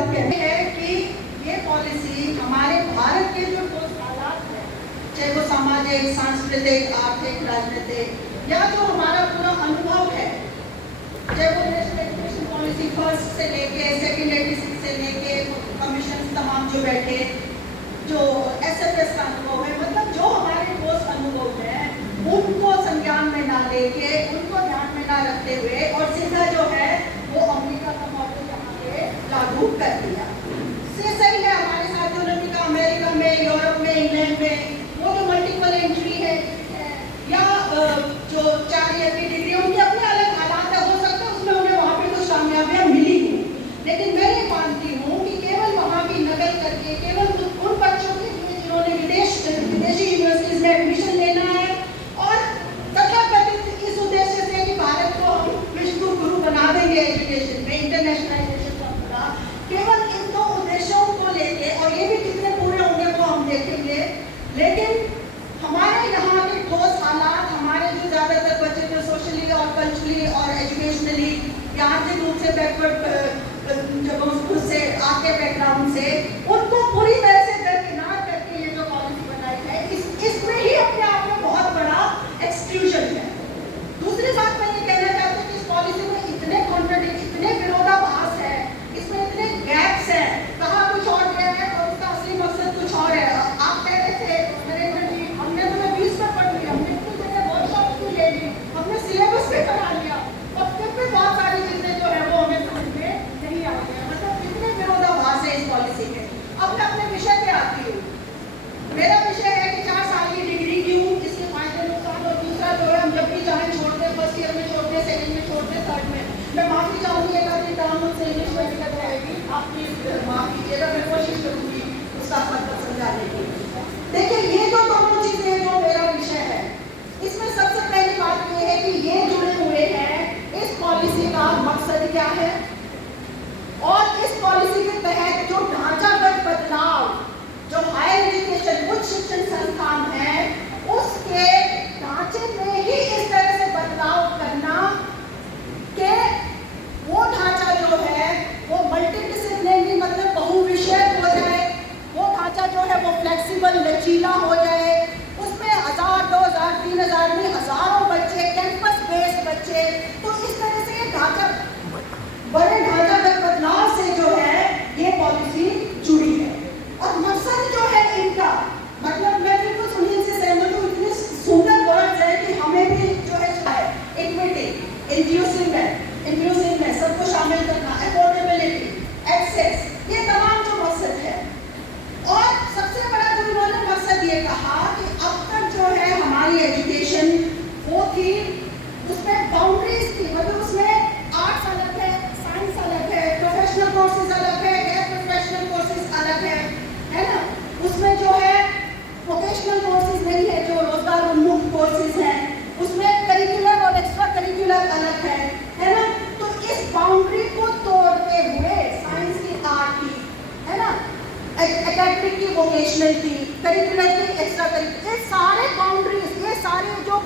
बात कहते हैं कि ये पॉलिसी हमारे भारत के जो हालात हैं, चाहे वो सामाजिक, सांस्कृतिक, आर्थिक, राजनीतिक, या जो हमारा पूरा अनुभव है, चाहे वो नेशनल एजुकेशन पॉलिसी फर्स्ट से लेके सेकेंड 86 से लेके कमीशन तमाम जो बैठे, जो SFS का अनुभव है, मतलब जो हमारे ठोस अनुभव है उनको संज्ञान में ना लेके, उनको ध्यान में ना रखते हुए और सीधा जो है वो अमेरिका का मॉडल यहाँ पे लागू कर दिया। से सही है, हमारे साथ उन्होंने कहा अमेरिका में, यूरोप में, इंग्लैंड में वो जो मल्टीपल एंट्री है या जो 4 ईयर की डिग्री, उनके अपने अलग हालात है, हो सकता है उसमें उन्हें वहाँ पे कुछ कामयाबियाँ मिली हो, लेकिन मैं ये मानती हूँ कि केवल वहाँ की नकल करके केवल उन बच्चों के लिए जिन्होंने विदेशी यूनिवर्सिटीज में एडमिशन लेना है और तथाकथित इस उद्देश्य से कि भारत को हम विश्व गुरु बना देंगे एजुकेशन में, इंटरनेशनलाइजेशन का पूरा, केवल इन 2 उद्देश्यों को लेके, और ये भी कितने पूरे होंगे वो हम देखेंगे, लेकिन हमारे यहाँ के ठोस हालात, हमारे जो ज़्यादातर बच्चे जो सोशली और कल्चरली और एजुकेशनली या आर्थिक रूप से बैकवर्ड जगहों से आके बैकग्राउंड से, उनको पूरी तरह से दरकिनार करके ये जो पॉलिसी बनाई है, इसमें ही अपने आप में बहुत बड़ा एक्सक्लूजन है। दूसरी बात मैं ये कहना चाहती हूँ कि इस पॉलिसी में इतने कॉन्ट्रडिक्ट, इतने विरोधाभास है, इसमें इतने गैप्स हैं, कहाँ कुछ और गया है और उसका असली मकसद कुछ और है। आप कह रहे थे नरेंद्र जी, हमने तुम्हें 20 में पढ़ लिया, हमने इतनी जगह वर्कशॉप क्यों ले ली, हमने सिलेबस पे करा लिया, और फिर भी बहुत सारी चीजें जो है वो हमें समझ में नहीं आ रही है। मतलब कितने विरोधाभास है इस पॉलिसी के। अब मैं अपने विषय पे आती हूँ। मेरा विषय है कि 4 साल की डिग्री क्यों, इसके फायदे नुकसान, और दूसरा जो है हम जब भी चाहें छोड़ते, फर्स्ट ईयर में छोड़ते, सेकंड में छोड़ते, थर्ड में। मैं माफी चाहूंगी अगर ये काम मुझसे इंग्लिश में दिक्कत रहेगी, आप प्लीज माफ कीजिएगा, मैं कोशिश करूंगी उसका मतलब समझाने की। देखिए, ये जो दोनों चीजें जो मेरा विषय है, इसमें सबसे पहली बात ये है कि ये जुड़े हुए हैं इस पॉलिसी का मकसद क्या है, और इस पॉलिसी के तहत जो ढांचागत बदलाव जो हायर एजुकेशन, उच्च शिक्षण संस्थान है, उसके ढांचे में ही इस तरह से बदलाव करना कि वो ढांचा जो है वो मल्टीडिसिप्लिनरी, मतलब बहुविषयक हो जाए, वो ढांचा जो है वो फ्लेक्सिबल, लचीला हो जाए, उसमें 1000, 2000, 3000 में हजारों बच्चे, कैंपस बेस्ड बच्चे, तो इस तरह से ये ढांचा, बड़े ढांचागत बदलाव से जो है ये पॉलिसी जुड़ी है। और मकसद जो है इनका, मतलब मैं बिल्कुल सुनील से सहमत हूँ, इतने सुंदर वर्ड्स है कि हमें भी जो है इक्विटी, इंक्लूसिवनेस, सबको शामिल करना, अफोर्डेबिलिटी, एक्सेस, ये तमाम जो मकसद है। और सबसे बड़ा जो इन्होंने मकसद ये कहा कि अब तक जो है हमारी एजुकेशन वो थी, उसमें बाउंड्रीज थी, मतलब उसमें आर्ट्स अलग है, साइंस अलग है, प्रोफेशनल कोर्सेज अलग है, गैर प्रोफेशनल कोर्सेज अलग है ना, उसमें जो है वोकेशनल कोर्सेज नहीं है, जो रोजगार उन्मुख कोर्सेज हैं, उसमें करिकुलर और एक्स्ट्रा करिकुलर अलग है ना। तो इस बाउंड्री को तोड़ते हुए साइंस की, आर्ट की, है ना, एकेडमिक की, वोकेशनल की, करिकुलर की, एक्स्ट्रा करिकुलर, ये सारे बाउंड्रीज, ये सारे जो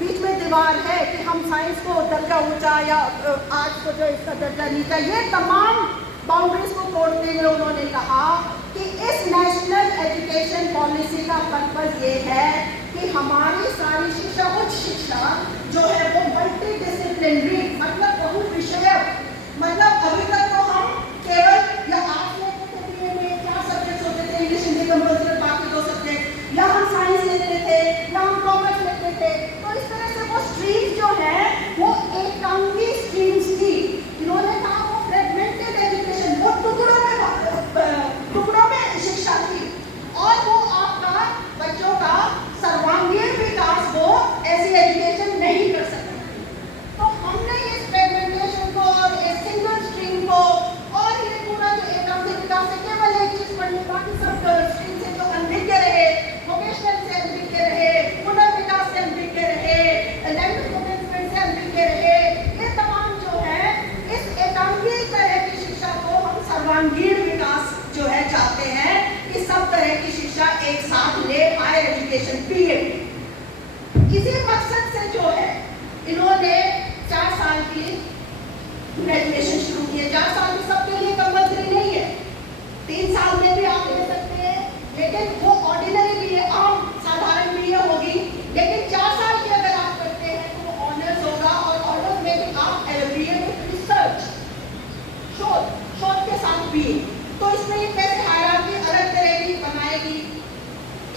बीच में दीवार है कि हम साइंस को दर्जा ऊंचा या आर्ट्स को जो इसका दर्जा नीचा, ये तमाम बाउंड्रीज को तोड़ते हुए उन्होंने कहा कि इस नेशनल एजुकेशन पॉलिसी का पर्पस ये है कि हमारी सारी शिक्षा, उच्च शिक्षा जो है वो मल्टी डिसिप्लिनरी, मतलब बहुविषयक, मतलब अभी तक तो हम केवल या आर्ट्स में क्या सब्जेक्ट्स होते थे, इंग्लिश, हिंदी कंपल्सरी, बाकी 2 सब्जेक्ट, या हम साइंस लेते थे या हम कॉमर्स लेते थे, तो इस तरह से वो स्ट्रीम्स जो है वो एकांगी स्ट्रीम्स थी। इन्होंने कहा वो फ्रेगमेंटेड एजुकेशन, वो टुकड़ों में शिक्षा थी, और वो आपका बच्चों का सर्वांगीण विकास वो ऐसी एजुकेशन नहीं कर सकती। तो हमने इस फ्रेगमेंटेशन को और इस सिंगल स्ट्रीम को और ये पूरा जो एकांगी विकास है, केवल एक चीज पढ़ने, बाकी सब स्ट्रीम से जो अनभिज्ञ रहे, वोकेशनल से अनभिज्ञ रहे, पुनर्विकास से अनभिज्ञ रहे, लैंग्वेज डेवलपमेंट से अनभिज्ञ रहे, ये तमाम जो है इस एकांगी तरह की शिक्षा को हम सर्वांगीण विकास जो है चाहते हैं कि सब तरह की शिक्षा एक साथ ले, हायर एजुकेशन पीरियड। इसी मकसद से जो है इन्होंने 4 साल की ग्रेजुएशन शुरू की है। 4 साल की सबके लिए कंपल्सरी नहीं है, लेकिन वो ऑर्डिनरी बीए, आम साधारण बीए होगी। लेकिन 4 साल की अगर आप करते हैं तो वो ऑनर्स होगा, और ऑनर्स में भी आप बीए विद रिसर्च, शोध के साथ बीए। तो इसमें ये कैसे हायरार्की अलग तरह की बनाएगी,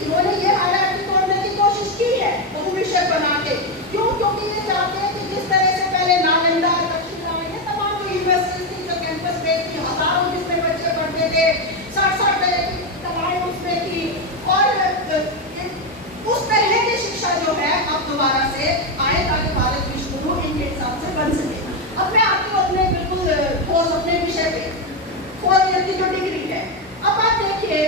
इन्होंने ये हायरार्की तोड़ने की कोशिश की है बहुविषय बना के। क्यों? क्योंकि ये चाहते हैं कि जिस तरह से पहले नालंदा, दक्षिणा, ये तमाम जो यूनिवर्सिटी जो कैंपस पे थी, हजारों जिसमें बच्चे पढ़ते थे, 60-60 तरह की कलाएं उसमें थी, और उस तरह की शिक्षा जो है अब दोबारा से आए ताकि भारत विश्व गुरु इनके हिसाब से बन सके। अब मैं आपको अपने बिल्कुल ठोस अपने विषय पे 4 ईयर की जो डिग्री है, अब आप देखिए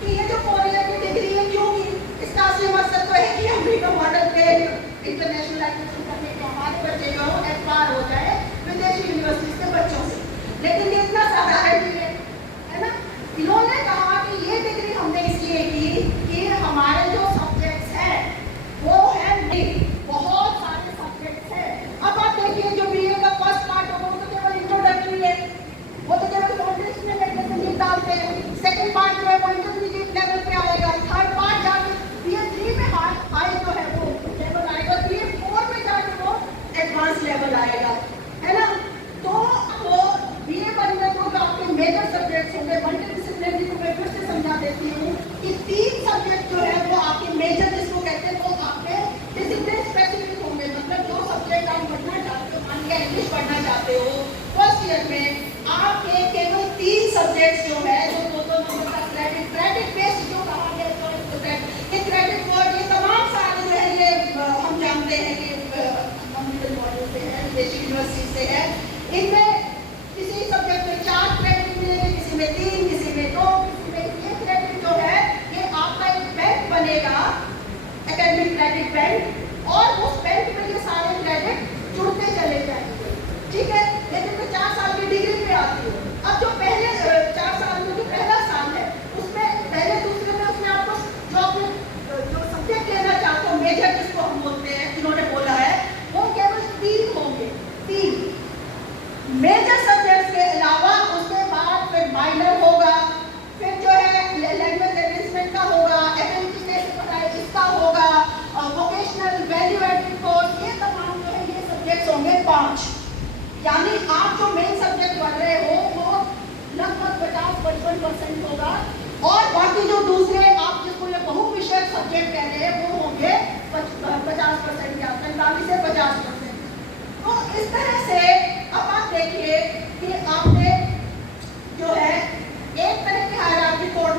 कि ये जो 4 ईयर की डिग्री है क्यों की, इसका असली मकसद तो है कि हम भी मॉडल पे इंटरनेशनल एजुकेशन करने के हमारे बच्चे जो है पार हो जाए विदेशी यूनिवर्सिटी के बच्चों से। लेकिन ये इतना साधारण नहीं है ना। इन्होंने कहा कि ये डिग्री हमने इसलिए की कि हमारे जो सब्जेक्ट्स हैं वो है नहीं, बहुत सारे सब्जेक्ट्स हैं। अब आप देखिए जो बीए का फर्स्ट पार्ट होगा वो तो केवल इंट्रोडक्टरी है, वो तो केवल फाउंडेशनल लेवल डालते हैं। सेकंड पार्ट जो है वो इंटरमीडिएट लेवल पे आएगा, थर्ड पार्ट जाके बीए 3 में हाई जो है वो लेवल आएगा, बीए 4 में जाके वो एडवांस लेवल आएगा, है ना। तो वो बीए बनने को जो आपके मेजर सब्जेक्ट्स होंगे, मल्टीडिसिप्लिनरी को मैं फिर से समझा देती हूँ कि 3 सब्जेक्ट जो है वो आपके मेजर जिसको कहते हैं वो आपके डिसिप्लिन स्पेसिफिक होंगे। मतलब जो सब्जेक्ट आप पढ़ना चाहते हो, मान लिया इंग्लिश पढ़ना चाहते हो फर्स्ट ईयर में, आपके केवल 3 सब्जेक्ट्स जो है जो 2-2 नंबर का क्रेडिट बेस्ड जो कहा गया ये क्रेडिट वर्ड, ये तमाम सारे जो है ये हम जानते हैं कि कम्प्यूटर मॉडल से है, विदेशी यूनिवर्सिटी से है। इनमें किसी सब्जेक्ट में 4 क्रेडिट मिलेंगे, किसी में 3, किसी में 2, किसी में ये क्रेडिट जो है ये आपका एक बैंक बनेगा, एकेडमिक क्रेडिट बैंक, और उस बैंक में ये सारे क्रेडिट जुड़ते चले जाएंगे, ठीक है। लेकिन तो 4 साल की डिग्री पे आती है। अब जो पहले 4 साल में जो पहला साल है उसमें पहले दूसरे में उसमें आपको जो सब्जेक्ट लेना चाहते हो मेजर जिसको हम बोलते हैं, इन्होंने बोला है वो केवल 3 होंगे, 3 मेजर सब्जेक्ट्स के अलावा। उसके बाद फिर माइनर होगा, फिर जो है लैंग्वेज एनरिचमेंट का होगा, एबिलिटी टेस्ट पढ़ाई इसका होगा, वोकेशनल वैल्यू एडेड कोर्स, ये तमाम जो है ये सब्जेक्ट्स होंगे 5। यानी आप जो मेन सब्जेक्ट पढ़ रहे हो वो लगभग 50-55% होगा, और बाकी जो दूसरे आप जिसको ये बहुविषयक सब्जेक्ट कह रहे हैं वो होंगे 50% या 45 से 50%।